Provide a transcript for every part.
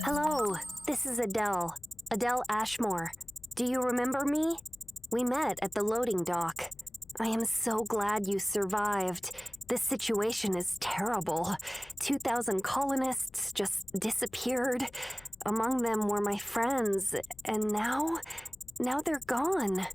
Hello, this is Adele. Adele Ashmore. Do you remember me? We met at the loading dock. I am so glad you survived. This situation is terrible. 2,000 colonists just disappeared. Among them were my friends, and now they're gone.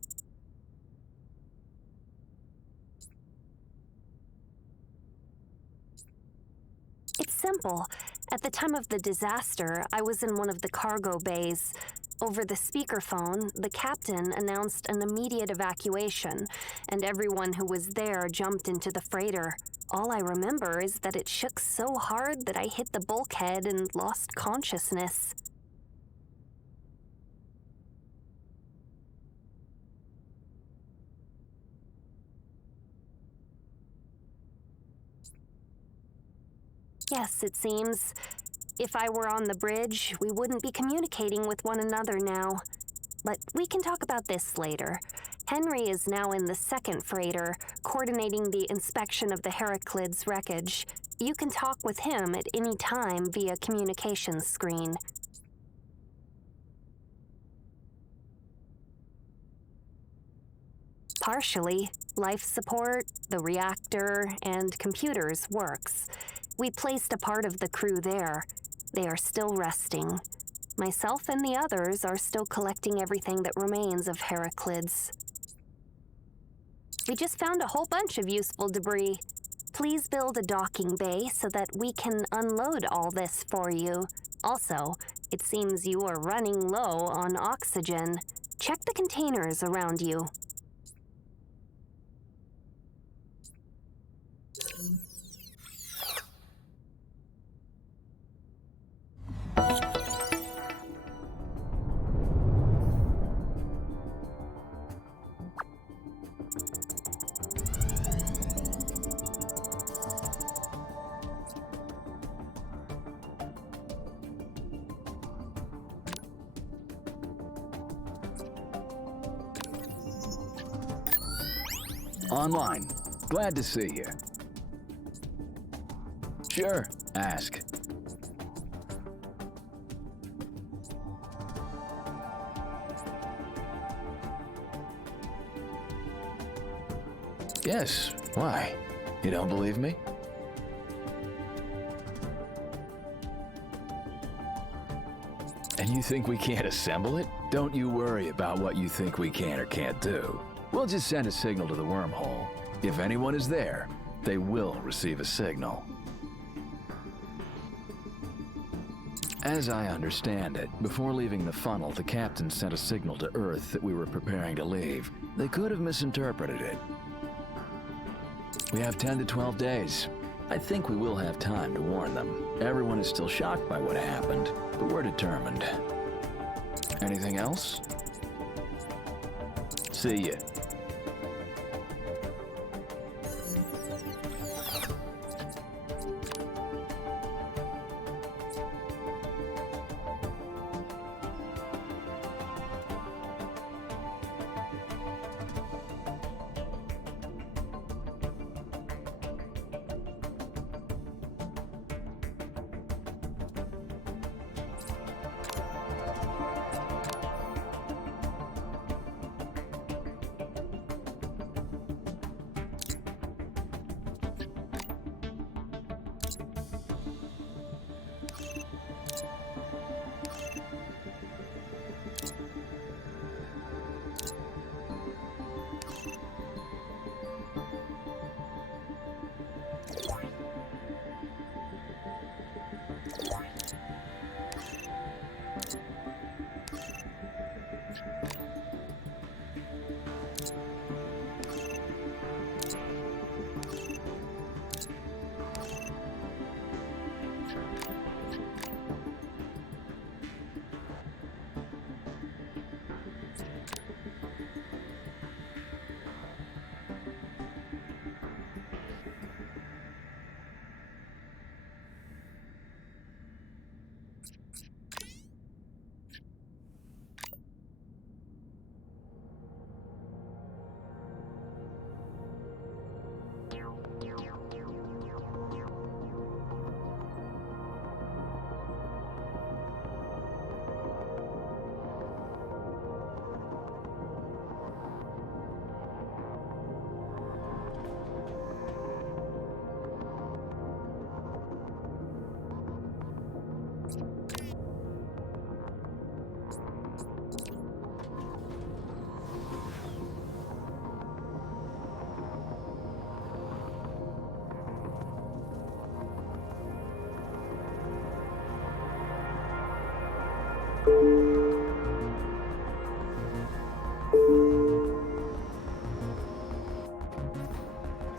It's simple. At the time of the disaster, I was in one of the cargo bays. Over the speakerphone, the captain announced an immediate evacuation, and everyone who was there jumped into the freighter. All I remember is that it shook so hard that I hit the bulkhead and lost consciousness. Yes, it seems. If I were on the bridge, we wouldn't be communicating with one another now. But we can talk about this later. Henry is now in the second freighter, coordinating the inspection of the Heraclids wreckage. You can talk with him at any time via communications screen. Partially, life support, the reactor, and computers works. We placed a part of the crew there. They are still resting. Myself and the others are still collecting everything that remains of Heraclids. We just found a whole bunch of useful debris. Please build a docking bay so that we can unload all this for you. Also, it seems you are running low on oxygen. Check the containers around you. Online. Glad to see you. Sure, ask. Yes, why? You don't believe me? And you think we can't assemble it? Don't you worry about what you think we can or can't do. We'll just send a signal to the wormhole. If anyone is there, they will receive a signal. As I understand it, before leaving the funnel, the captain sent a signal to Earth that we were preparing to leave. They could have misinterpreted it. We have 10 to 12 days. I think we will have time to warn them. Everyone is still shocked by what happened, but we're determined. Anything else? See ya.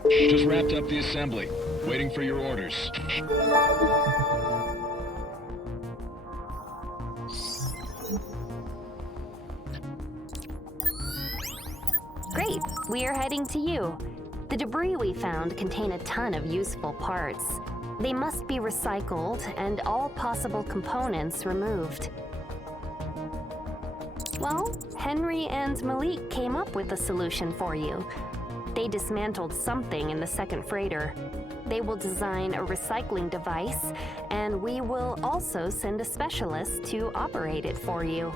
Just wrapped up the assembly. Waiting for your orders. Great, we are heading to you. The debris we found contain a ton of useful parts. They must be recycled and all possible components removed. Well, Henry and Malik came up with a solution for you. They dismantled something in the second freighter. They will design a recycling device, and we will also send a specialist to operate it for you.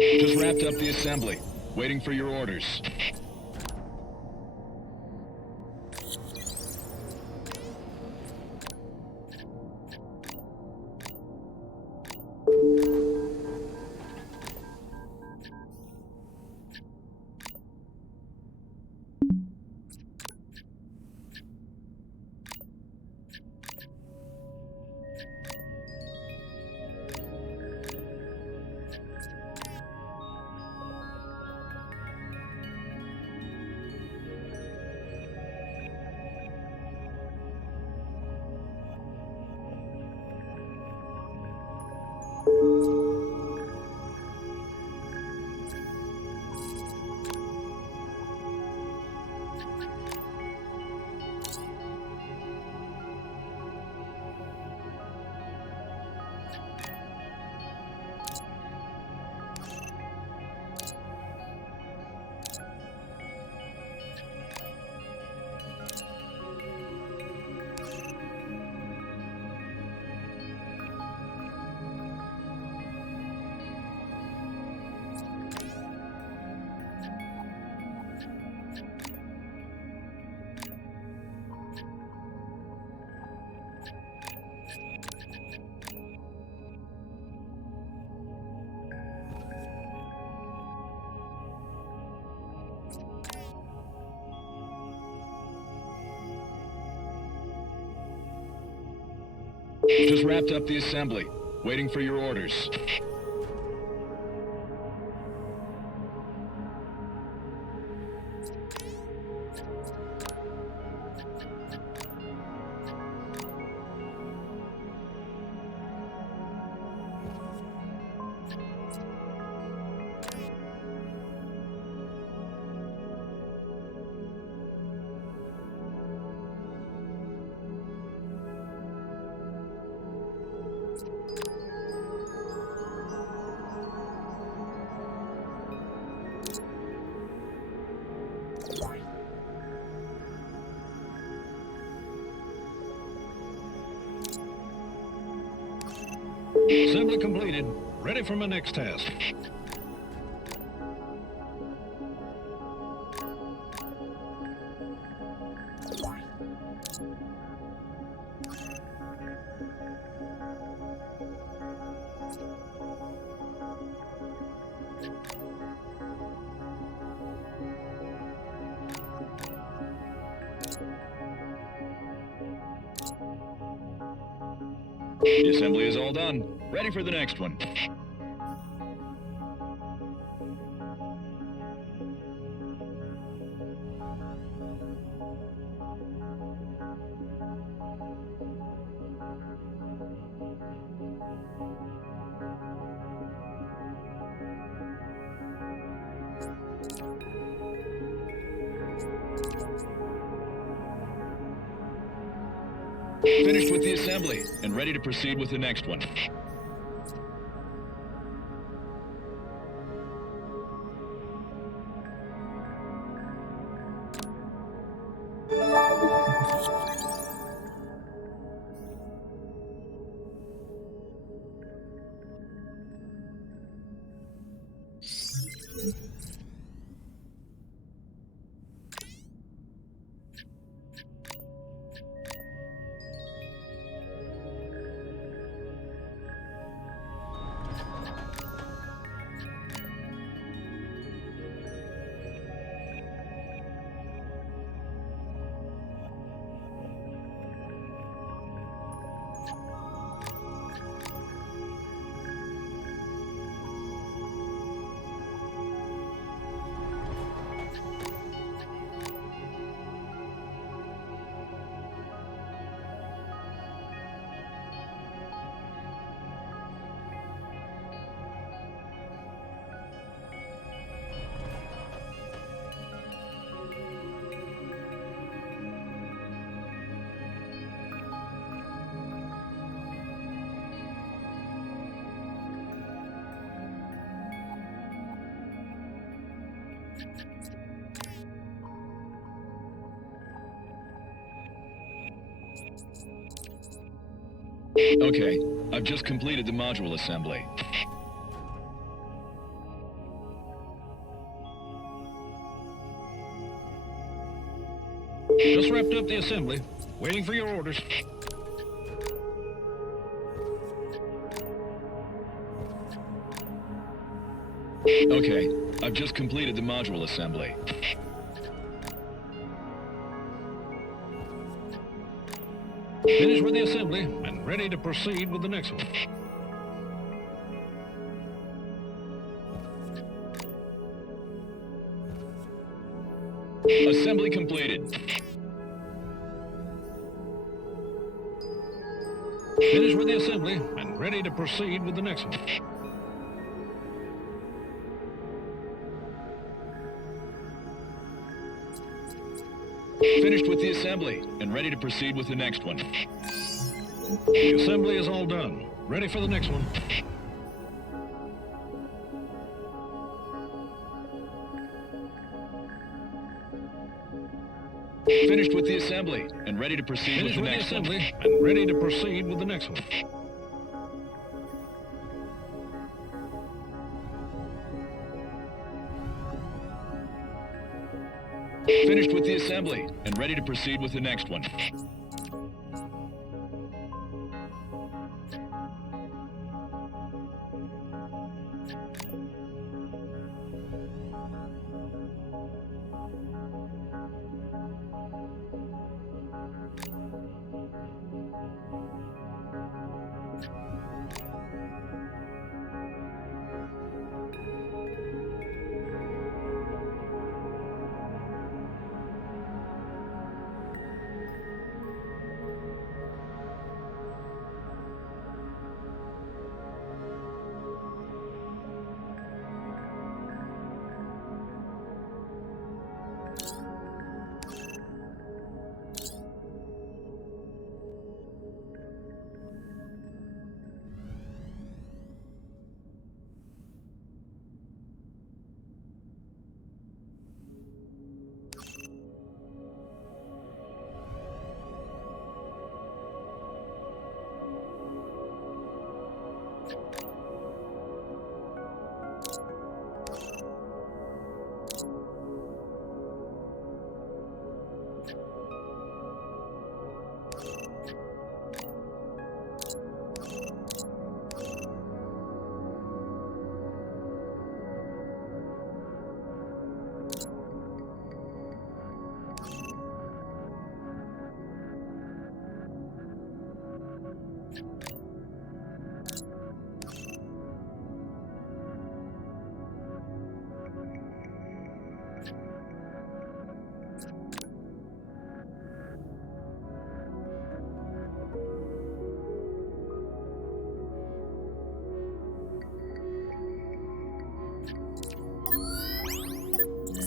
Just wrapped up the assembly. Waiting for your orders. Just wrapped up the assembly. Waiting for your orders. Assembly completed. Ready for my next task. The assembly is all done. Ready for the next one. Finished with the assembly and ready to proceed with the next one. Okay, I've just completed the module assembly. Just wrapped up the assembly. Waiting for your orders. Okay, I've just completed the module assembly. Finished with the assembly and ready to proceed with the next one. Assembly completed. Finished with the assembly and ready to proceed with the next one. Finished with the assembly and ready to proceed with the next one. The assembly is all done. Ready for the next one. Finished with the assembly and ready to proceed with Finished the with the next one. assembly and ready to proceed with the next one. Finished with the assembly and ready to proceed with the next one.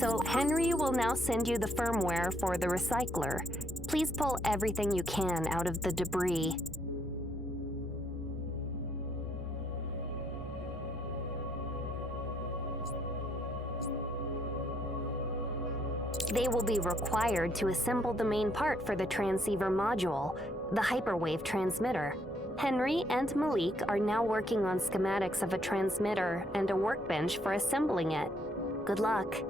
So Henry will now send you the firmware for the recycler. Please pull everything you can out of the debris. They will be required to assemble the main part for the transceiver module, the hyperwave transmitter. Henry and Malik are now working on schematics of a transmitter and a workbench for assembling it. Good luck.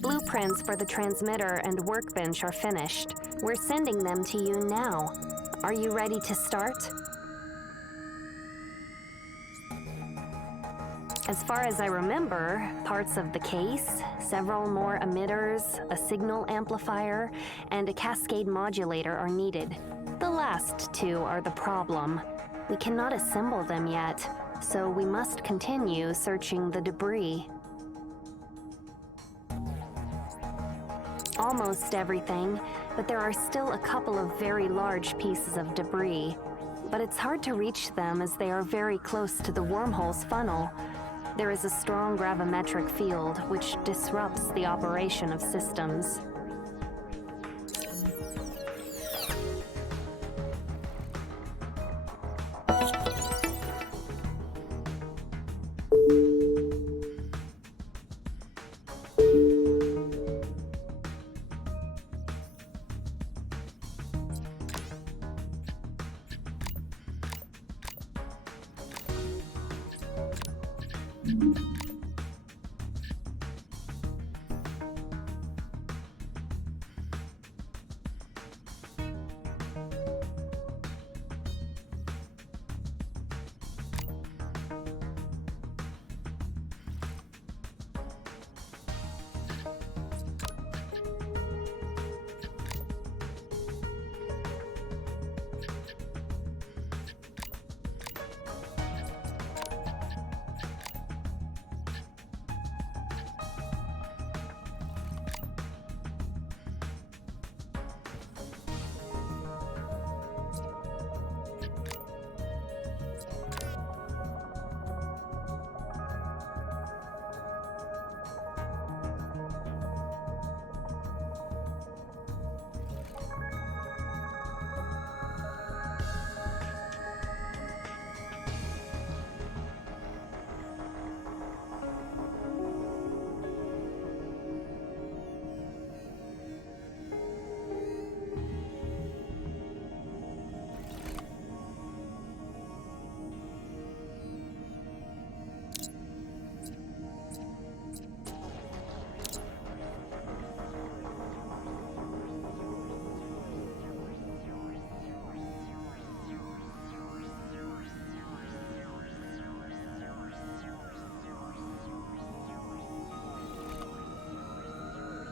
Blueprints for the transmitter and workbench are finished. We're sending them to you now. Are you ready to start? As far as I remember, parts of the case, several more emitters, a signal amplifier, and a cascade modulator are needed. The last two are the problem. We cannot assemble them yet, so we must continue searching the debris. Almost everything, but there are still a couple of very large pieces of debris. But it's hard to reach them as they are very close to the wormhole's funnel. There is a strong gravimetric field which disrupts the operation of systems.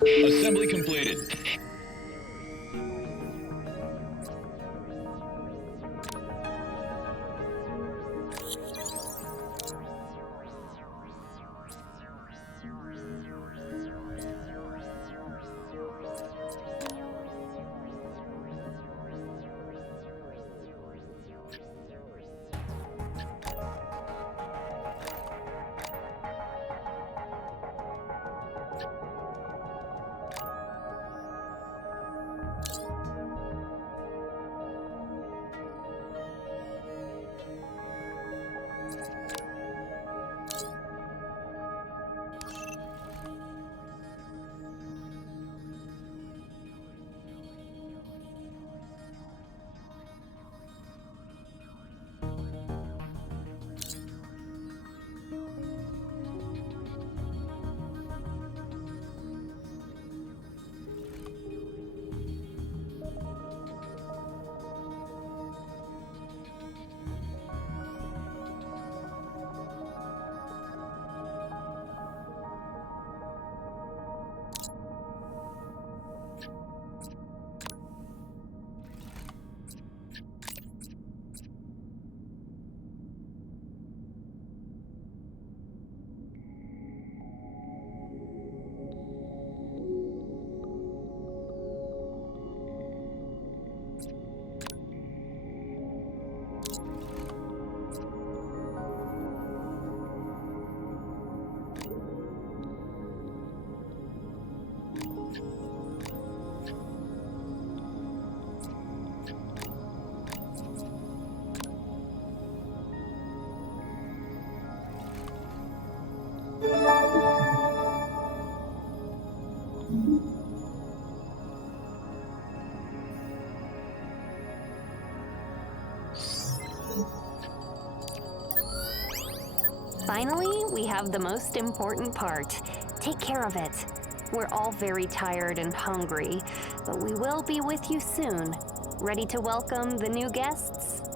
Assembly completed. Finally, we have the most important part. Take care of it. We're all very tired and hungry, but we will be with you soon. Ready to welcome the new guests?